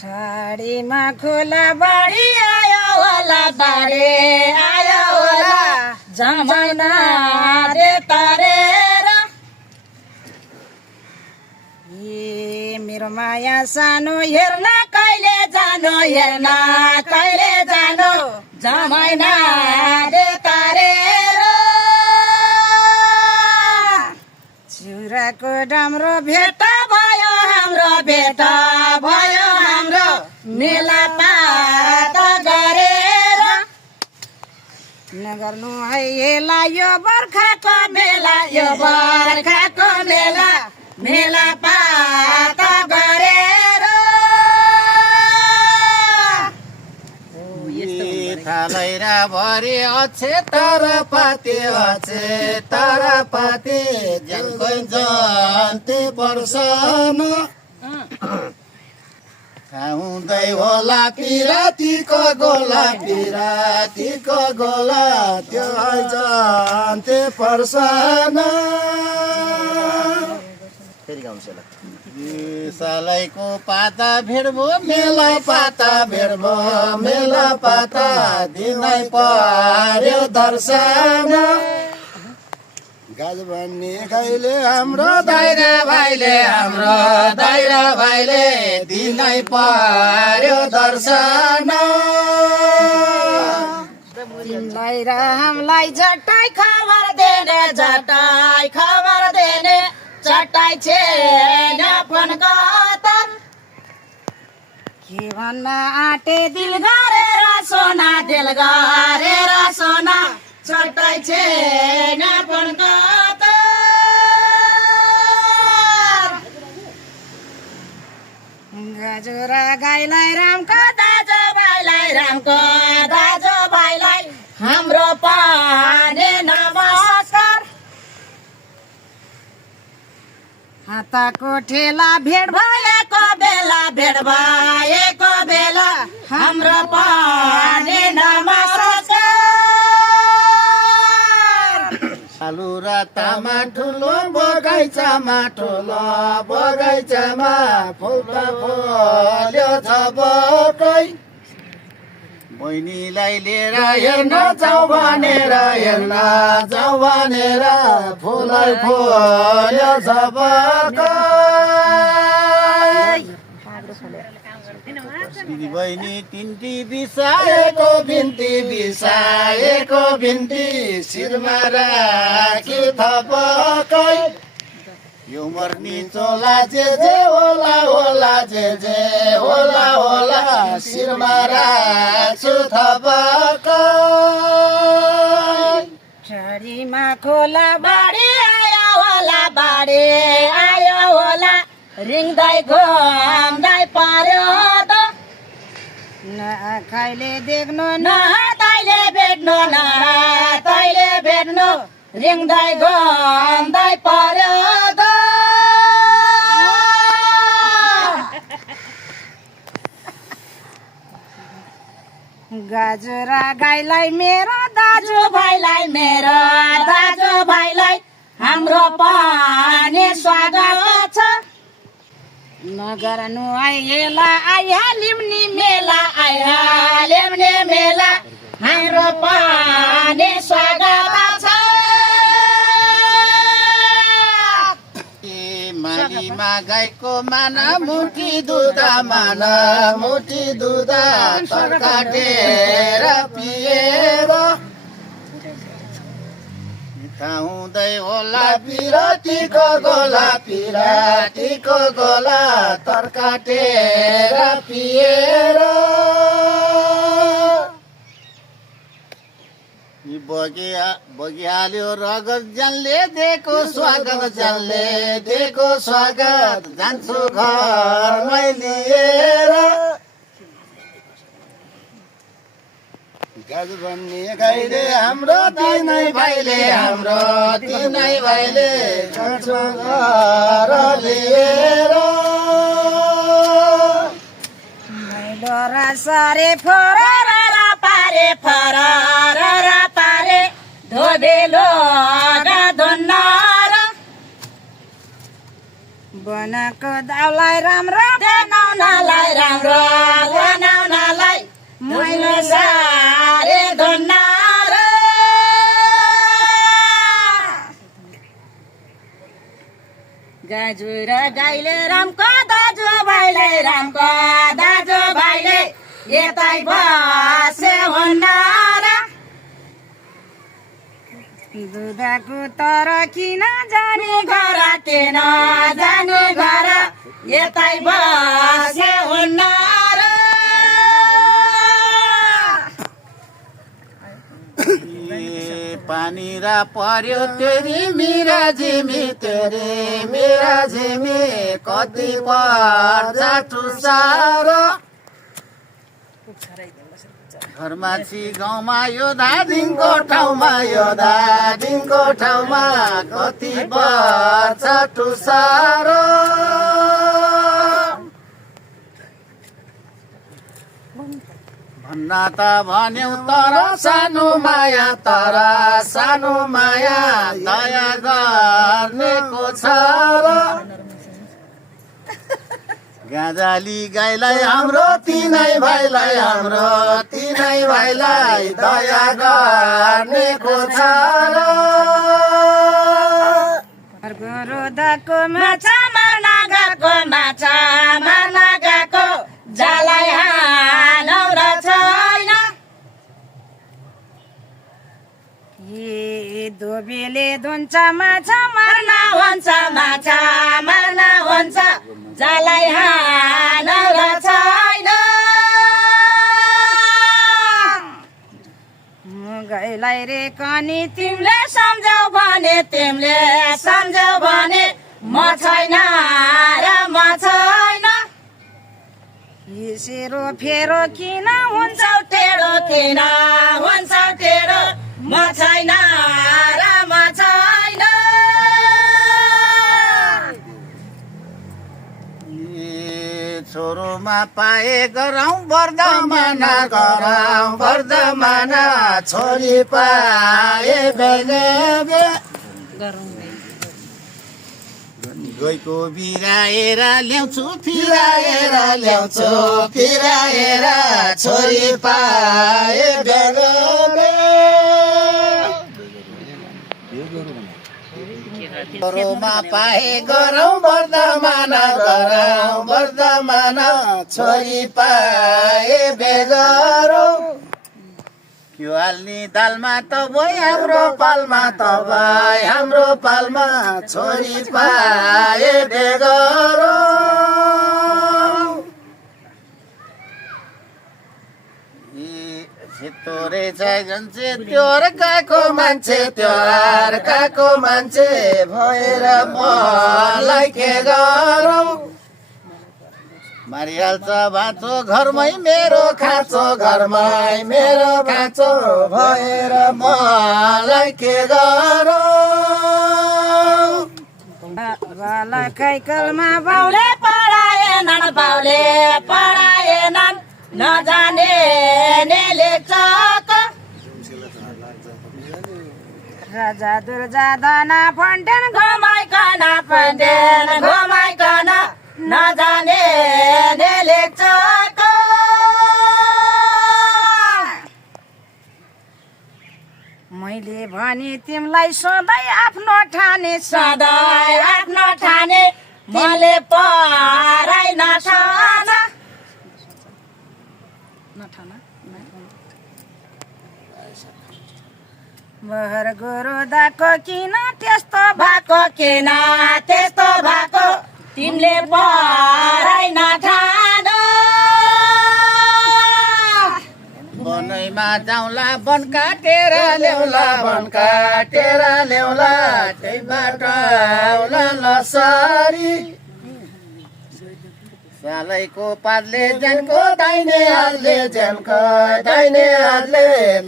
ठाडीमा खोला बाढी आयो होला बाढे आयो होला जमाना दे तारेर ए मेरो माया सानो हेर्न कहिले जानो जमाना दे तारेर चुराको डाम्रो भेटा भयो हाम्रो मेला पात गरेर नगर्नु है यसलाई यो बर्खाको मेला मेला पात गरेर थालैरा भरि अछे तर पाते जलकै जन्ते पर्सन खाउँदै होला पिरातीको गोला त्यो जन्ते पर्सन फेरि गाउँछ ल सालैको पाता भेट्बो मेला पाता दिनै पर्यो दर्शन गाज भन्ने कहिले हाम्रो दाइरा भाइले दिनै पर्यो दर्शन तिमीलाई र हामीलाई झट्टाइ खबर देने चटाइ छैन फोन कतन के भन्न आँटे दिल गरेर सोना चटाइ छैन फोन कतन गजुरा गाईलाई रामको दाजु भाइलाई हाम्रो पाने नमस्कार हाताको ठेला भेट भएको बेला हाम्रो पाने नमस्कार आलु र तामा ठुलो बगैँचामा फुल फल्यो झपकै बहिनीलाई लिएर हेर्न जाऊ भनेर फुलै फल्यो झपकै दिदी बहिनी तिनटी बिसाएको बिन्ती शिरमा राखी थपकै यो मर्नी चोला जे होला शिरमा राख्छु थपकै झरीमा खोला बाढी आयो होला रिङ्दै घुम्दै पर्यो त न आँखाले देख्नु न हातैले भेट्नु रिङ्दै घुम्दै पर्यो त गाजुरा गाईलाई मेरो दाजु भाइलाई हाम्रो पाने स्वागत छ नगर्नु आइहाल्यौँ नि मेला हाम्रो पाने स्वागत छ मालीमा गाईको माना मुठी दुधा तर्काटेर पिएर खाउँदै होला पिरातीको गोला तर्काटेर पिएर बगिहाल्यो रगत जानले दिएको स्वागत जान्छु घरमै लिएर गाज भन्ने गाईले हाम्रो तिनै भाइले जान्छु घर लिएर डरा सरे फररा पारे धोबेलो धुन्नार बनाएको दाउलाई राम्रो बनाउनलाई राम्रो गाईले रामको दाजुभाइलाई रामको दाजुभाइले यतै बसे हुन्न र दुधको तर किन जाने घर किन जाने घर यतै बसे हुन्न र पानी रा पर्यो तेरी मेरा झिमी तेरी मेरा झिमी कति पर्छ टुसारो घरमा छि गाउँमा यो दादिङको ठाउँमा यो दादिङको ठाउँमा कति पर्छ टुसारो भन्न त भन्यौ तर सानो माया दया गर्नेको छ र गाजाली गाईलाई हाम्रो तिनै भाइलाई दया गर्नेको छ र रोदाको माछा मार्न गएको जालाई हालौ र छैन ए दोबेले धुन्छ माछा मार्न हुन्छ जालाई हालौ र छैन गाईलाई रे कनी तिमीले सम्झौ भने म छैन र म छैन सेरो फेरो किन हुन्छौ टेढो म छैन र म छैन छोरोमा पाए गरौँ वर्धमान छोरी पाए गएको बिराएर ल्याउँछु फिराएर छोरी पाए छोरोमा पाए गरौँ वर्धमान छोरी पाए बेगरौ क्यो हाल्ने दालमा त भई हाम्रो पालमा छोरी पाए बेगरौ तोरे जन्चे त्योर काको मान्छे भएर मलाई के गरौ मारिहाल्छ भाँचो घरमै मेरो खाँचो भएर मलाई के गरौ कैकलमा बाउले पढाएनन् नजाने लेख्छक राजा दुर्जाधन फन्टेन घुमाइकन नजाने लेख्छक मैले भने तिमीलाई सधैँ आफ्नो ठाने मैले पराइ नठान बहर गोरुदाको किन त्यस्तो भएको तिमीले पराइ नठान बनैमा जाउँला बन काटेर ल्याउला त्यही बाटो आउला लसरी सालैको पातले ज्यानको दाहिने हातले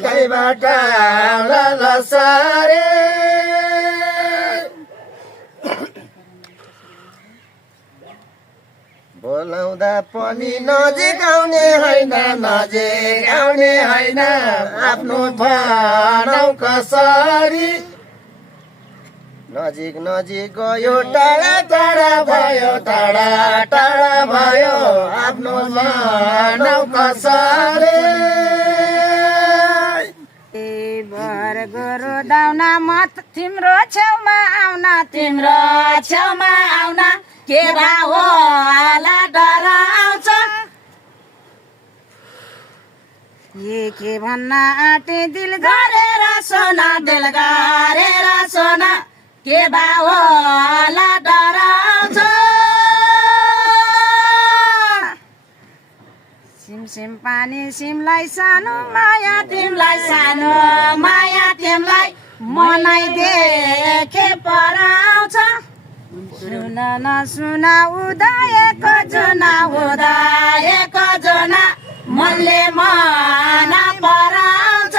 त्यही बाटो आउला लसरी बोलाउँदा पनि नजिक आउने होइन आफ्नो भनौ कसरी नजिक गयो टाढा भयो आफ्नो भनौ कसरी भर गोरु दाउना मत तिम्रो छेउमा आउन के भावला डराउँछ के भन्न आँटे दिल गरेर सोना दिल गरेर सोना के भावला डराउँछ सिम पानी सिमलाई सानो माया तिमलाई सानो माया तिमलाई मनै देखे पराउँछ सुन नसुन उदयको जुना मनले मन पराउँछ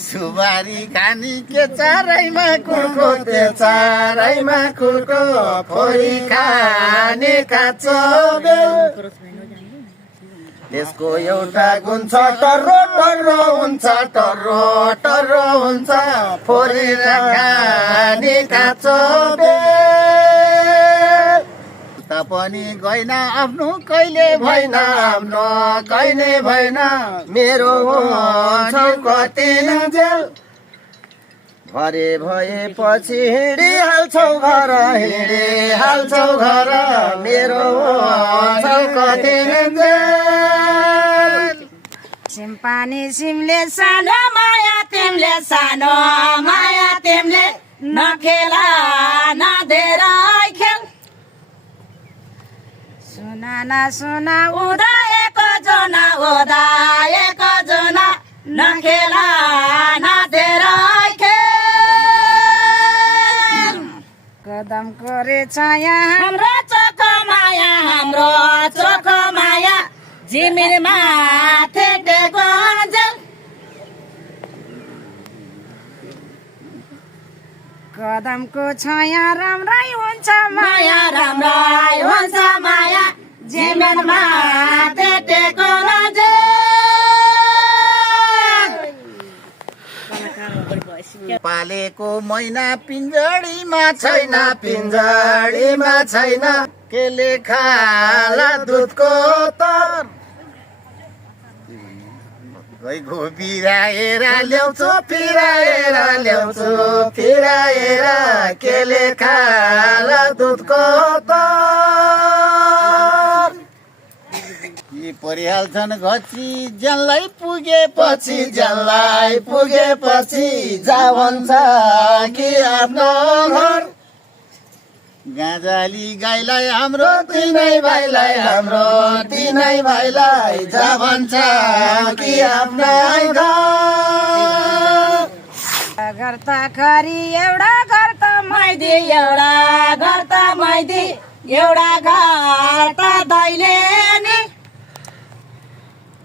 सुबारी खानी के चारैमा कुर्को त्यो चारैमा कुर्को फोरी खाने काँचो बेल त्यसको एउटा गुण छ टर्रो टर्रो हुन्छ टर्रो टर्रो हुन्छ फोरी खाने काँचो बेल पनि गएन आफ्नो कहिले भएन आफ्नो कहिले भएन मेरो कति जेल भरे भएपछि हिँडिहाल्छौ घर हिँडिहाल्छौ घर मेरो कति जेल सिम पानी सिमले सानो माया तिमीले सानो माया तिमीले नखेला नदेर खेल सुना नसुना उदयको जोना नखेला नदेर खेल कदमको रे छाया हाम्रो चोखो माया जिमिर माथे टेको जेल कदमको छाया राम्रै हुन्छ माया राम्रै हुन्छ माया जिमिर माथे टेको जेल पालेको मैना पिंजडीमा छैन केले खाला दुधको तर फिराएर ल्याउँछु फिराएर केले खाला दुधको तर यी परिहाल्छन् घची जसलाई पुगेपछि जा भन्छ कि आफ्नो घर गाजाली गाईलाई हाम्रो तिनै भाइलाई जा भन्छ कि आफ्नै घर गर्ता खरी एउटा गर्ता मैदी एउटा घर त दैले नि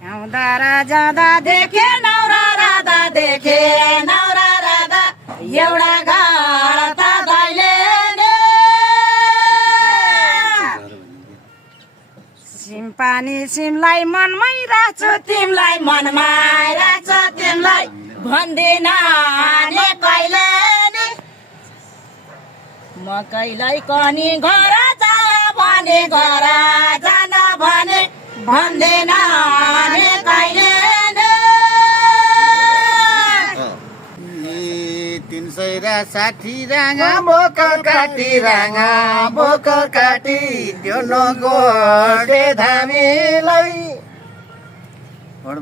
आउँदा र जाँदा देखे नौरा राधा एउटा घर त दैले नि सिम पानी सिमलाई मनमै राख्छु तिमलाई मनमै राख्छ तिमलाई भन्दिन नि कहिले नि म कहिल्यै कनी घर जान भने भन्दिन नि कहिले नि 360 राङा बोक काटी त्यो नगोडे धामीलाई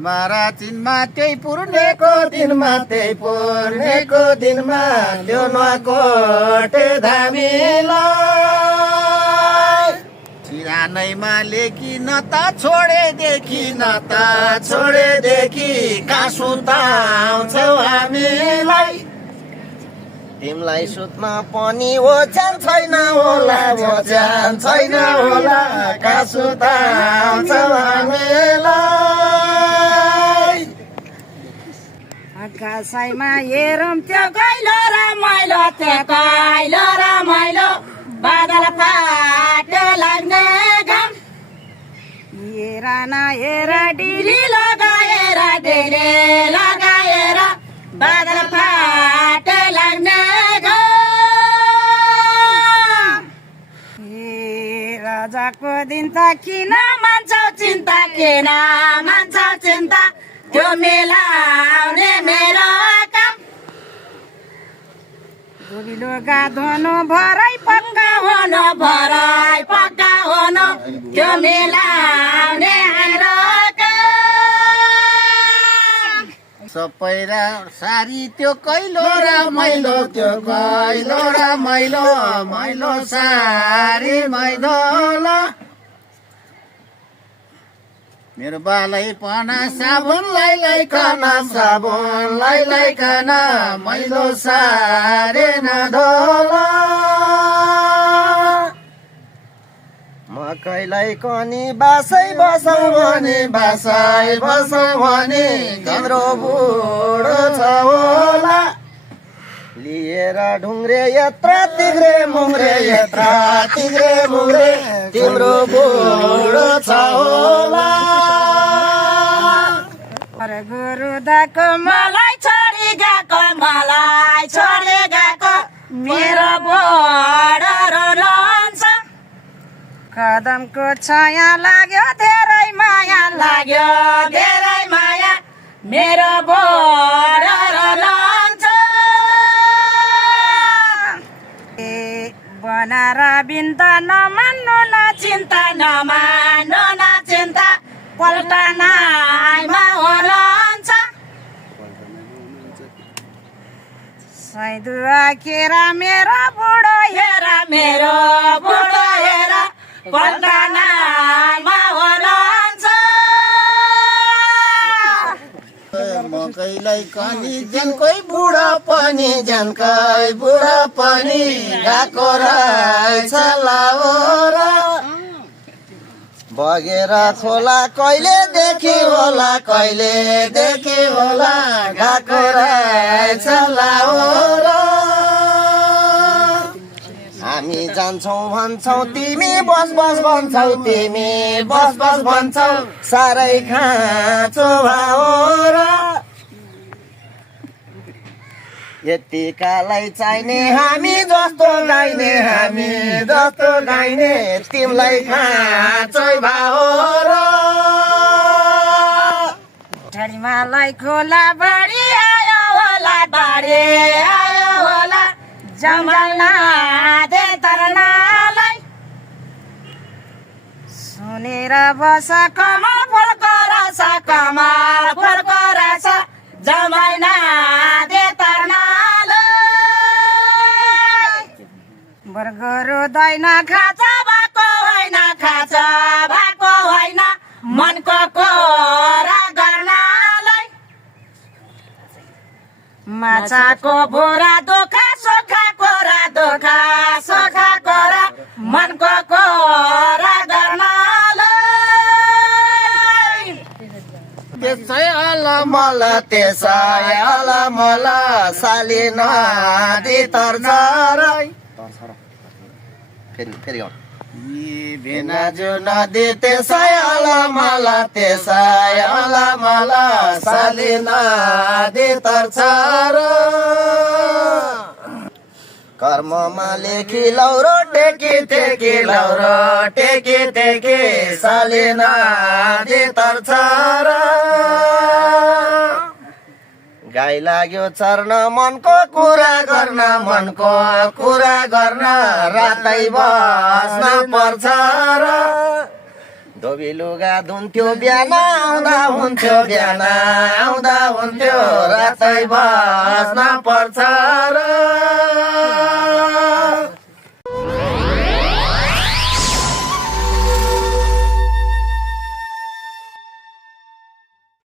मारा चिनमा त्यही पुर्नेको दिनमा त्यो नगोडे धामीलाई सिरानैमा लेखी न त छोडेदेखि कहाँ सुताउँछौ हामीलाई तिमलाई सुत्न पनि ओछ्यान छैन होला कहाँ सुताउँछौ हामीलाई आकाशैमा हेरौँ त्यो गैलो रमाइलो बादल फाट्यो लाग्ने घाम हेर न हेर डिली लगाएर बादल फाट्यो लाग्ने घाम राजाको दिन त किन मान्छौ चिन्ता त्यो मिलाउने मेरो काम लुगा धुनु भरै पक्का हुन भराइ पक्का हुन त्यो मिलाउने हाम्रो सबै सारी त्यो कैलो र मैलो त्यो कैलो र मैलो मैलो सारी मैलो ल मेरो बालै पना साबुन लाइकन साबुन लाइकन मैलो सारे नधोला मकैलाई कनी बासै बसौ भने बासै बसौ भने तिम्रो बुढो छ होला लिएर ढुङ्ग्रे यत्र तिग्रे मुङ्ग्रे यत्र तिग्रे मुङ्ग्रे तिम्रो बुढो छ होला गुरु दाको मलाई छोडी गएको मेरो बुढो रोन्छ कदमको छाया लाग्यो धेरै माया लाग्यो धेरै माया मेरो बुढो रोन्छ बनाएर बिन्द नमान्नु न चिन्ता नमान्नु न चिन्ता पल्टनामा होलन्छ सैदुवा केरा मेरो बुढो हेर मेरो बुढो हेर पल्टनामा होलन्छ मकैलाई कनी जनकै बुढा पनि जनकै बुढा पनि गएको रहेछ लाउरा बगेर खोला कहिले देखि होला गएको रहेछ लाउरा हामी जान्छौ भन्छौ तिमी बस भन्छौ तिमी बस भन्छौ साह्रै खाँचो भाउरा यतिकालाई चाहिने हामी जस्तो गाइने तिमीलाई खाँचो भाउरा झडीमालाई खोला बढी आयो होला जमाना दे तरनालाई सुनेर बस कमल फुलको रस जमाना दे तरनालाई बर्गरो दैन खाचा भएको होइन मनको कोरा गर्नलाई माछाको बोरा दोखा सोखा कोरा मनको कोरा गर्नलाई त्यसै अलमल साली नदी तर्छ फेरि भेनाजु नदी त्यसै अलमल साली नदी तर्छ कर्ममा लेखी लौरो टेकी साली नदी तर्छ गाई लाग्यो चर्न मनको कुरा गर्न रातै बस्न पर्छ र धोबी लुगा धुन्थ्यो बिहान आउँदा हुन्थ्यो रातै बस्न पर्छ र